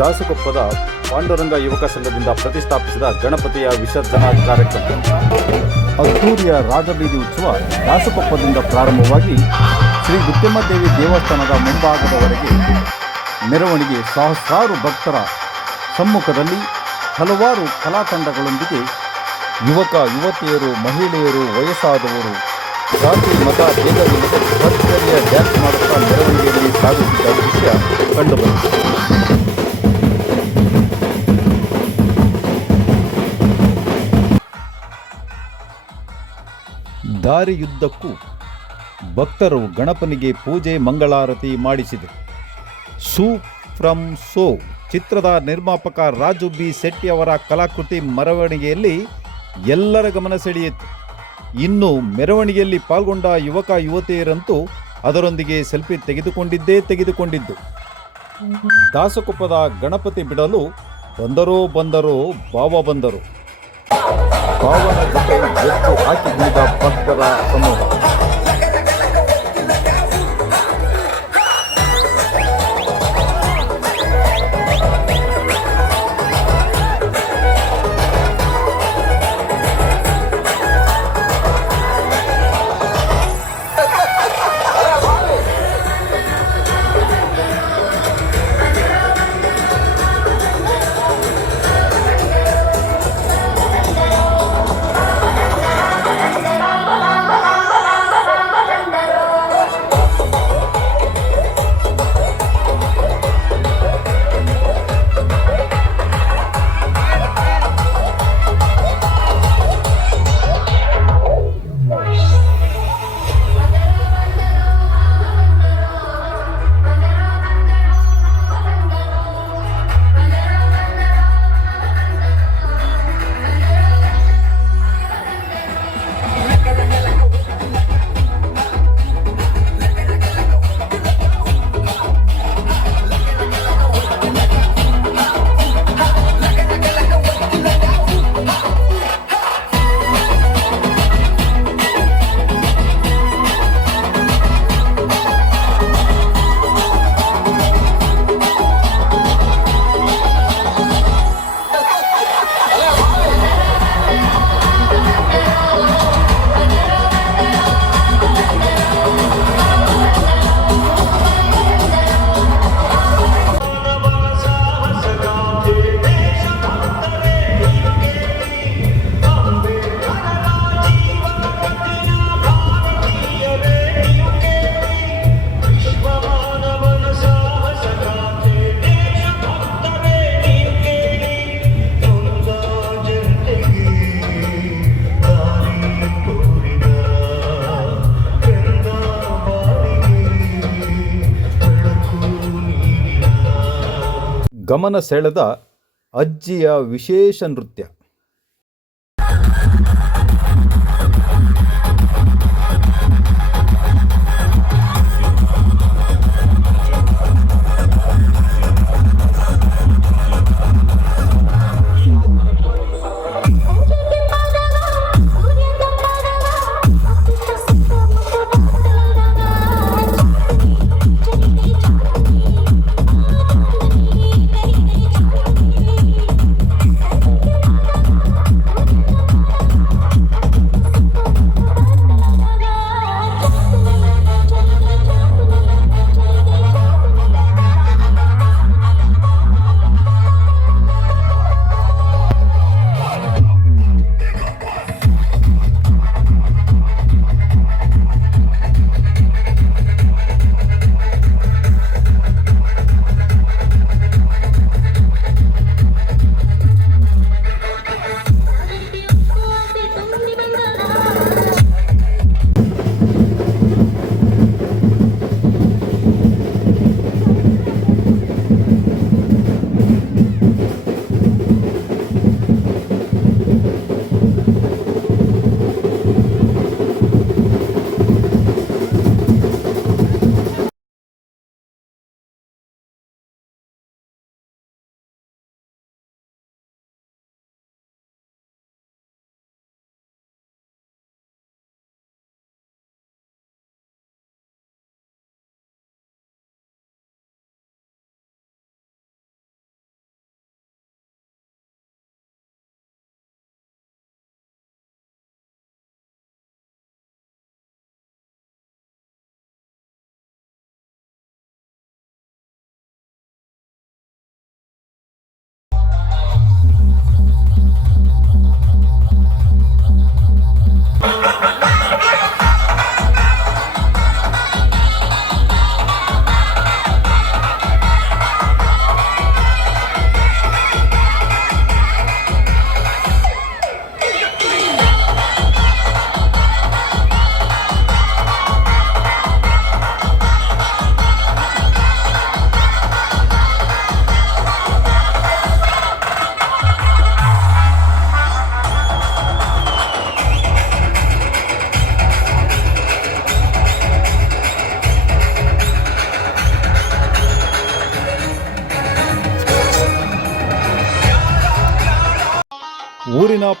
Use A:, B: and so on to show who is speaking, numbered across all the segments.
A: ದಾಸಕೊಪ್ಪದ ಪಾಂಡುರಂಗ ಯುವಕ ಸಂಘದಿಂದ ಪ್ರತಿಷ್ಠಾಪಿಸಿದ ಗಣಪತಿಯ ವಿಸರ್ಜನಾ ಕಾರ್ಯಕ್ರಮ. ಅದ್ದೂರಿಯ ರಾಜಬೀದಿ ಉತ್ಸವ ದಾಸಕೊಪ್ಪದಿಂದ ಪ್ರಾರಂಭವಾಗಿ ಶ್ರೀ ಗುತ್ಯಮ್ಮದೇವಿ ದೇವಸ್ಥಾನದ ಮುಂಭಾಗದವರೆಗೆ ಮೆರವಣಿಗೆ ಸಹಸ್ರಾರು ಭಕ್ತರ ಸಮ್ಮುಖದಲ್ಲಿ ಹಲವಾರು ಕಲಾತಂಡಗಳೊಂದಿಗೆ ಯುವಕ, ಯುವತಿಯರು, ಮಹಿಳೆಯರು, ವಯಸ್ಸಾದವರು ಜಾತಿ ಮತ ಭೇದವಿಲ್ಲದೆ ಭಕ್ತರಿಯ ಡ್ಯಾನ್ಸ್ ಮಾಡುತ್ತಾ ಮೆರವಣಿಗೆಯಲ್ಲಿ ಸಾಗುತ್ತಿದ್ದ ದೃಶ್ಯ ಕಂಡುಬಂತು ದಾರಿಯುದ್ದಕ್ಕೂ ಭಕ್ತರು ಗಣಪನಿಗೆ ಪೂಜೆ ಮಂಗಳಾರತಿ ಮಾಡಿಸಿದರು. ಸೂ ಫ್ರಮ್ ಸೋ ಚಿತ್ರದ ನಿರ್ಮಾಪಕ ರಾಜು ಬಿ ಶೆಟ್ಟಿ ಅವರ ಕಲಾಕೃತಿ ಮೆರವಣಿಗೆಯಲ್ಲಿ ಎಲ್ಲರ ಗಮನ ಸೆಳೆಯಿತು. ಇನ್ನು ಮೆರವಣಿಗೆಯಲ್ಲಿ ಪಾಲ್ಗೊಂಡ ಯುವಕ ಯುವತಿಯರಂತೂ ಅದರೊಂದಿಗೆ ಸೆಲ್ಫಿ ತೆಗೆದುಕೊಂಡಿದ್ದೇ ತೆಗೆದುಕೊಂಡಿದ್ದು. ದಾಸಕೊಪ್ಪದ ಗಣಪತಿ ಬಿಡಲು ಬಂದರೋ ಬಂದರೋ ಬಾವ ಬಂದರು. ಬಾವನ ಜೊತೆ ಎದ್ದು ಹಾಕಿ ಕುಣಿದ ಭಕ್ತರ ಸಮೂಹ ಗಮನ ಸೆಳೆದ ಅಜ್ಜಿಯ ವಿಶೇಷ ನೃತ್ಯ.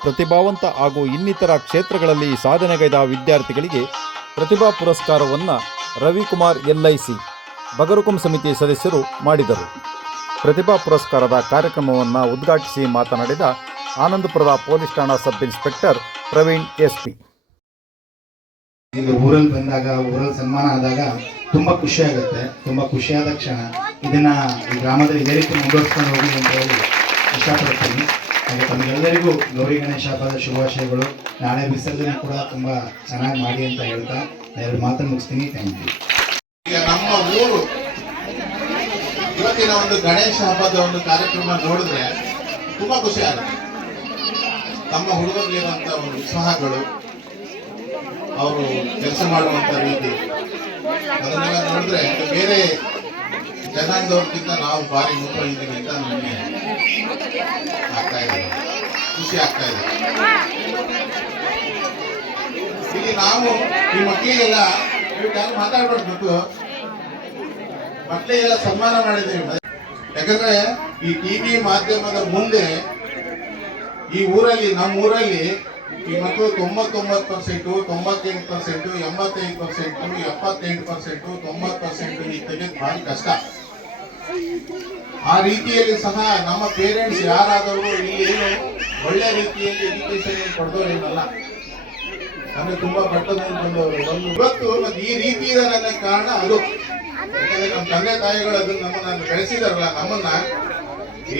A: ಪ್ರತಿಭಾವಂತ ಹಾಗೂ ಇನ್ನಿತರ ಕ್ಷೇತ್ರಗಳಲ್ಲಿ ಸಾಧನೆಗೈದ ವಿದ್ಯಾರ್ಥಿಗಳಿಗೆ ಪ್ರತಿಭಾ ಪುರಸ್ಕಾರವನ್ನು ರವಿಕುಮಾರ್ ಎಲ್ಐಸಿ ಬಗರುಕುಂ ಸಮಿತಿ ಸದಸ್ಯರು ಮಾಡಿದರು. ಪ್ರತಿಭಾ ಪುರಸ್ಕಾರದ ಕಾರ್ಯಕ್ರಮವನ್ನು ಉದ್ಘಾಟಿಸಿ ಮಾತನಾಡಿದ ಆನಂದಪುರದ ಪೊಲೀಸ್ ಠಾಣಾ sub inspector Praveen S P
B: ಇದು ಊರಲ್ಲಿ ಬಂದಾಗ, ಊರಲ್ಲಿ ಸನ್ಮಾನ ಆದಾಗ ತುಂಬ ಖುಷಿ ಆಗುತ್ತೆ, ತುಂಬಾ ಖುಷಿಯಾದ ಕ್ಷಣ. ಇದನ್ನ ಈ ಗ್ರಾಮದಲ್ಲಿ ಇದೇ ರೀತಿ ಮುಂದುವರಿಸ್ಕೊಂಡು ಹೋಗಿ ಅಂತ ಹೇಳಿ ಇಷ್ಟಪಡ್ತೀನಿ. ಹಾಗೆ ತಮಗೆಲ್ಲರಿಗೂ ಗೌರಿ ಗಣೇಶ ಹಬ್ಬದ ಶುಭಾಶಯಗಳು. ನಾಳೆ ವಿಸರ್ಜನೆ ಕೂಡ ತುಂಬ ಚೆನ್ನಾಗಿ ಮಾಡಿ ಅಂತ ಹೇಳ್ತಾ ಎರಡು ಮಾತು ಮುಗಿಸ್ತೀನಿ. ಥ್ಯಾಂಕ್ ಯು
C: ಈಗ ನಮ್ಮ ಊರು ಇವತ್ತಿನ ಒಂದು ಗಣೇಶ ಹಬ್ಬದ ಒಂದು ಕಾರ್ಯಕ್ರಮ ನೋಡಿದ್ರೆ ತುಂಬ ಖುಷಿ ಆಗುತ್ತೆ. ತಮ್ಮ ಹುಡುಗರಿಗಿರುವಂತ ಒಂದು ಉತ್ಸಾಹಗಳು, ಅವರು ಕೆಲಸ ಮಾಡುವಂತ ರೀತಿ. ಅದನ್ನೆಲ್ಲ ನೋಡಿದ್ರೆ ಬೇರೆ ಜನಾಂಗದವ್ರಿಗಿಂತ ನಾವು ಭಾರಿ ಮುಂದೆ ಇದ್ದೀವಿ ಅಂತ ನಮಗೆ ಆಗ್ತಾ ಇದೆ ಖುಷಿ ಆಗ್ತಾ ಇದೆ ಇಲ್ಲಿ ನಾವು ಈ ಮಕ್ಕಳಿಗೆಲ್ಲ ಮಾತಾಡ್ಬಾರ್ದು ಮಕ್ಕಳು ಮಕ್ಕಳಿಗೆಲ್ಲ ಸನ್ಮಾನ ಮಾಡಿದ್ದೇವೆ ಯಾಕಂದ್ರೆ ಈ ಟಿವಿ ಮಾಧ್ಯಮದ ಮುಂದೆ ಈ ಊರಲ್ಲಿ ನಮ್ಮ ಊರಲ್ಲಿ ಈ ಮಕ್ಕಳು ತೊಂಬತ್ತೊಂಬತ್ತು ಪರ್ಸೆಂಟು ತೊಂಬತ್ತೆಂಟು ಪರ್ಸೆಂಟು ಎಂಬತ್ತೈದು ಪರ್ಸೆಂಟು ಎಪ್ಪತ್ತೆಂಟು ಪರ್ಸೆಂಟು ತೊಂಬತ್ತು ಪರ್ಸೆಂಟು ಈ ತೆಗೆದು ಭಾರಿ ಕಷ್ಟ ಆ ರೀತಿಯಲ್ಲಿ ಸಹ ನಮ್ಮ ಪೇರೆಂಟ್ಸ್ ಯಾರಾದರೂ ಇಲ್ಲಿ ಏನು ಒಳ್ಳೆ ರೀತಿಯಲ್ಲಿ ಎಜುಕೇಶನ್ ಪಡೆದವರೇನಲ್ಲ ಅಂದ್ರೆ ತುಂಬಾ ಬಟ್ಟದಲ್ಲಿ ಬಂದವರು. ಬಂದು ಇವತ್ತು ಮತ್ತೆ ಈ ರೀತಿ ನನ್ನ ಕಾರಣ ಅದು. ನಮ್ಮ ತಂದೆ ತಾಯಿಗಳು ಅದನ್ನ ನಮ್ಮನ್ನ ಬೆಳೆಸಿದಾರಲ್ಲ, ನಮ್ಮನ್ನ.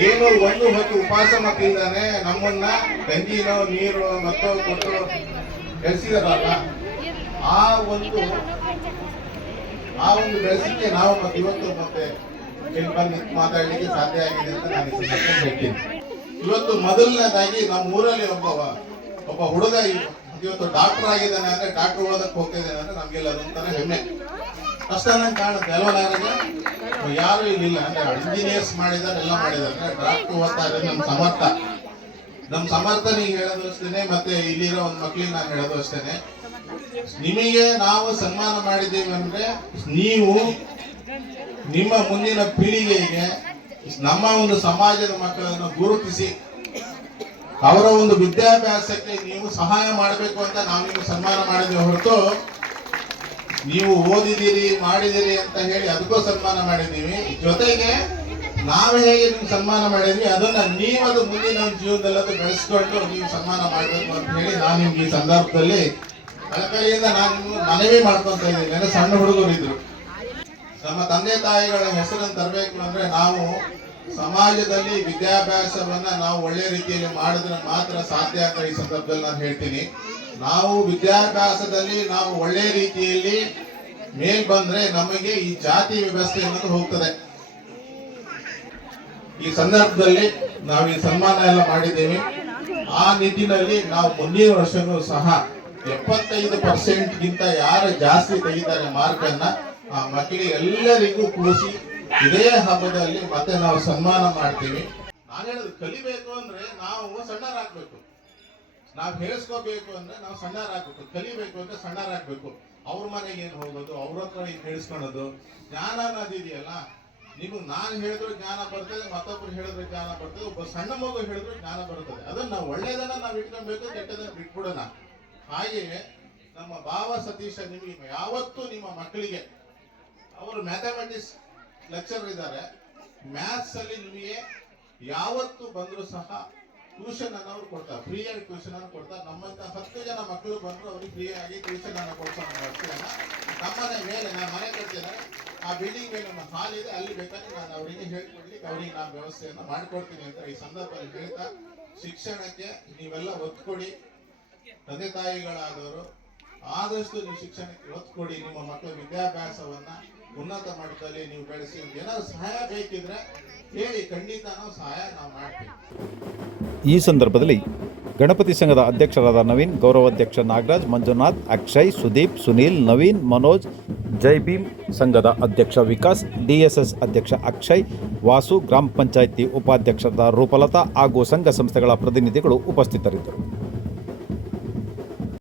C: ಏನು ಒಂದು ಹೊತ್ತು ಉಪವಾಸ ಮಕ್ಕಳಿಂದಾನೆ ನಮ್ಮನ್ನ ತಂಗಿನೋ ನೀರು, ಮತ್ತೋ ಕೊಟ್ಟು ಬೆಳೆಸಿದಾರಲ್ಲ. ಆ ಒಂದು ಆ ಒಂದು ಬೆಳೆಸಿಕೆ ನಾವು ಮತ್ತೆ ಇವತ್ತು ಮತ್ತೆ ಮಾತಾಡ್ಲಿಕ್ಕೆ ಸಾಧ್ಯ ಆಗಿದೆ ಅಂತ ನಾನು ಹೇಳ್ತೀನಿ. ಇವತ್ತು ಮೊದಲನೇದಾಗಿ ನಮ್ಮ ಊರಲ್ಲಿ ಒಬ್ಬ ಒಬ್ಬ ಹುಡುಗ ಇವ್- ಇವತ್ತು ಡಾಕ್ಟರ್ ಆಗಿದ್ದಾನೆ ಅಂದ್ರೆ ಡಾಕ್ಟರ್ ಓದಕ್ಕೆ ಹೋಗ್ತಿದ್ದಾನೆ ಅಂದ್ರೆ ನಮ್ಗೆಲ್ಲ ಅದೊಂಥರ ಹೆಮ್ಮೆ. ಅಷ್ಟೇ ನಂಗೆ ಕಾಣುತ್ತೆ. ಅಲ್ವಲ್ಲ ಯಾರು ಇಲ್ಲಿಲ್ಲ. ಅಂದ್ರೆ ಇಂಜಿನಿಯರ್ಸ್ ಮಾಡಿದಾರೆ ಎಲ್ಲ ಮಾಡಿದಾರೆ ಡಾಕ್ಟರ್ ಓದ್ತಾ ನಮ್ಮ ಸಮರ್ಥ. ನಮ್ಮ ಸಮರ್ಥ ನೀವು ಹೇಳೋದು ಅಷ್ಟೇನೆ, ಮತ್ತೆ ಇಲ್ಲಿರೋ ಒಂದು ಮಕ್ಳಿಗೆ ನಾನು ಹೇಳೋದು ಅಷ್ಟೇನೆ. ನಿಮಗೆ ನಾವು ಸನ್ಮಾನ ಮಾಡಿದ್ದೀವಿ ಅಂದ್ರೆ ನೀವು ನಿಮ್ಮ ಮುಂದಿನ ಪೀಳಿಗೆಗೆ ನಮ್ಮ ಒಂದು ಸಮಾಜದ ಮಕ್ಕಳನ್ನು ಗುರುತಿಸಿ ಅವರ ಒಂದು ವಿದ್ಯಾಭ್ಯಾಸಕ್ಕೆ ನೀವು ಸಹಾಯ ಮಾಡಬೇಕು ಅಂತ ನಾವು ನಿಮಗೆ ಸನ್ಮಾನ ಮಾಡಿದ್ವಿ ಹೊರತು ನೀವು ಓದಿದಿರಿ ಮಾಡಿದಿರಿ ಅಂತ ಹೇಳಿ ಅದಕ್ಕೂ ಸನ್ಮಾನ ಮಾಡಿದ್ದೀವಿ. ಜೊತೆಗೆ ನಾವು ಹೇಗೆ ನಿಮ್ಗೆ ಸನ್ಮಾನ ಮಾಡಿದ್ವಿ, ಅದನ್ನ ನೀವು ಅದು ಮುಂದಿನ ಜೀವನದಲ್ಲದು ಬೆಳೆಸ್ಕೊಂಡು ನೀವು ಸನ್ಮಾನ ಮಾಡಬೇಕು ಅಂತ ಹೇಳಿ ನಾನು ನಿಮ್ಗೆ ಈ ಸಂದರ್ಭದಲ್ಲಿ ಕಳಕಳಿಯಿಂದ ನಾನು ಮನವಿ ಮಾಡ್ಕೊಂತ ಇದ್ದೀನಿ. ಸಣ್ಣ ಹುಡುಗರು ಇದ್ರು. ನಮ್ಮ ತಂದೆ ತಾಯಿಗಳ ಹೆಸರನ್ನು ತರಬೇಕು ಅಂದ್ರೆ ನಾವು ಸಮಾಜದಲ್ಲಿ ವಿದ್ಯಾಭ್ಯಾಸವನ್ನ ನಾವು ಒಳ್ಳೆ ರೀತಿಯಲ್ಲಿ ಮಾಡಿದ್ರೆ ಮಾತ್ರ ಸಾಧ್ಯ ಅಂತ ಈ ಸಂದರ್ಭದಲ್ಲಿ ನಾನು ಹೇಳ್ತೀನಿ. ನಾವು ವಿದ್ಯಾಭ್ಯಾಸದಲ್ಲಿ ನಾವು ಒಳ್ಳೆ ರೀತಿಯಲ್ಲಿ ಮೇಲ್ ಬಂದ್ರೆ ನಮಗೆ ಈ ಜಾತಿ ವ್ಯವಸ್ಥೆ ಅನ್ನೋದು ಹೋಗ್ತದೆ. ಈ ಸಂದರ್ಭದಲ್ಲಿ ನಾವು ಈ ಸನ್ಮಾನ ಎಲ್ಲ ಮಾಡಿದ್ದೇವೆ. ಆ ನಿಟ್ಟಿನಲ್ಲಿ ನಾವು ಮುಂದಿನ ವರ್ಷನೂ ಸಹ ಎಪ್ಪತ್ತೈದು ಪರ್ಸೆಂಟ್ ಗಿಂತ ಯಾರು ಜಾಸ್ತಿ ತೆಗಿತಾರೆ ಮಾರ್ಕನ್ನ ಆ ಮಕ್ಕಳಿಗೆ ಎಲ್ಲರಿಗೂ ಕೂರಿಸಿ ಇದೇ ಹಬ್ಬದಲ್ಲಿ ಮತ್ತೆ ನಾವು ಸನ್ಮಾನ ಮಾಡ್ತೀವಿ. ನಾನು ಹೇಳೋದು, ಕಲಿಬೇಕು ಅಂದ್ರೆ ನಾವು ಸಣ್ಣರಾಗ್ಬೇಕು. ನಾವು ಹೇಳಿಸ್ಕೋಬೇಕು ಅಂದ್ರೆ ನಾವು ಸಣ್ಣರಾಗ್ಬೇಕು. ಕಲಿಬೇಕು ಅಂದ್ರೆ ಸಣ್ಣರಾಗ್ಬೇಕು. ಅವ್ರ ಮನೆಗೆ ಏನ್ ಹೋಗೋದು, ಅವ್ರ ಹತ್ರ ಏನ್ ಕೇಳಿಸ್ಕೊಳೋದು? ಜ್ಞಾನ ಅನ್ನೋದು ಇದೆಯಲ್ಲ? ನೀವು ನಾನು ಹೇಳಿದ್ರು ಜ್ಞಾನ ಬರ್ತದೆ, ಮತ್ತೊಬ್ರು ಹೇಳಿದ್ರೆ ಜ್ಞಾನ ಬರ್ತದೆ, ಒಬ್ಬ ಸಣ್ಣ ಮಗು ಹೇಳಿದ್ರು ಜ್ಞಾನ ಬರ್ತದೆ. ಅದನ್ನ ನಾವು ಒಳ್ಳೇದನ್ನ ನಾವು ಇಟ್ಕೊಬೇಕು, ಕೆಟ್ಟದನ್ನ ಬಿಟ್ಬಿಡೋಣ. ಹಾಗೆಯೇ ನಮ್ಮ ಭಾವ ಸತೀಶ ನಿಮಗೆ ಯಾವತ್ತೂ ನಿಮ್ಮ ಮಕ್ಕಳಿಗೆ ಅವರು ಮ್ಯಾಥಮೆಟಿಕ್ಸ್ ಲೆಕ್ಚರ್ ಇದ್ದಾರೆ. ಮ್ಯಾಥ್ಸ್ ಅಲ್ಲಿ ನಿಮಗೆ ಯಾವತ್ತು ಬಂದರೂ ಸಹ ಟ್ಯೂಷನ್ ಅನ್ನು ಅವ್ರು ಕೊಡ್ತಾರೆ. ಫ್ರೀ ಆಗಿ ಟ್ಯೂಷನ್ ಅನ್ನು ಕೊಡ್ತಾರೆ. ನಮ್ಮಂತ ಹತ್ತು ಜನ ಮಕ್ಕಳು ಬಂದ್ರು ಅವ್ರಿಗೆ ಫ್ರೀ ಆಗಿ ಟ್ಯೂಷನ್ ಅನ್ನು ಕೊಡ್ತಾರೆ ನಮ್ಮ ನಮ್ಮನೆ ಮೇಲೆ ನಾನು ಮನೆ ಕಟ್ತೇನೆ ಆ ಬಿಲ್ಡಿಂಗ್ ಮೇಲೆ ನಮ್ಮ ಹಾಲ್ ಇದೆ. ಅಲ್ಲಿ ಬೇಕಾದ್ರೆ ನಾನು ಅವರಿಗೆ ಹೇಳ್ಕೊಡ್ಲಿಕ್ಕೆ ಅವರಿಗೆ ನಾನು ವ್ಯವಸ್ಥೆಯನ್ನು ಮಾಡಿಕೊಡ್ತೀನಿ ಅಂತ ಈ ಸಂದರ್ಭದಲ್ಲಿ ಹೇಳ್ತಾ ಶಿಕ್ಷಣಕ್ಕೆ ನೀವೆಲ್ಲ ಒತ್ತು ಕೊಡಿ ತಂದೆ ತಾಯಿಗಳಾದವರು, ಆದಷ್ಟು ನೀವು ಶಿಕ್ಷಣಕ್ಕೆ ಒತ್ತು ಕೊಡಿ ನಿಮ್ಮ ಮಕ್ಕಳ ವಿದ್ಯಾಭ್ಯಾಸವನ್ನ ಉನ್ನತ ಮಟ್ಟದಲ್ಲಿ ನೀವು ಬೆಳೆಸಿ ಏನಾದ್ರು ಸಹಾಯ ಬೇಕಿದ್ರೆ ಹೇಳಿ, ಖಂಡಿತ ನಾವು ಸಹಾಯ ನಾವು ಮಾಡ್ತೀವಿ.
A: ಈ ಸಂದರ್ಭದಲ್ಲಿ ಗಣಪತಿ ಸಂಘದ ಅಧ್ಯಕ್ಷರಾದ ನವೀನ್, ಗೌರವಾಧ್ಯಕ್ಷ ನಾಗರಾಜ್, ಮಂಜುನಾಥ್, ಅಕ್ಷಯ್, ಸುದೀಪ್, ಸುನೀಲ್, ನವೀನ್, ಮನೋಜ್ ಜೈ ಭೀಮ್ ಸಂಘದ ಅಧ್ಯಕ್ಷ ವಿಕಾಸ್, ಡಿಎಸ್ಎಸ್ ಅಧ್ಯಕ್ಷ ಅಕ್ಷಯ್, ವಾಸು, ಗ್ರಾಮ ಪಂಚಾಯಿತಿ ಉಪಾಧ್ಯಕ್ಷರಾದ ರೂಪಲತಾ ಹಾಗೂ ಸಂಘ ಸಂಸ್ಥೆಗಳ ಪ್ರತಿನಿಧಿಗಳು ಉಪಸ್ಥಿತರಿದ್ದರು.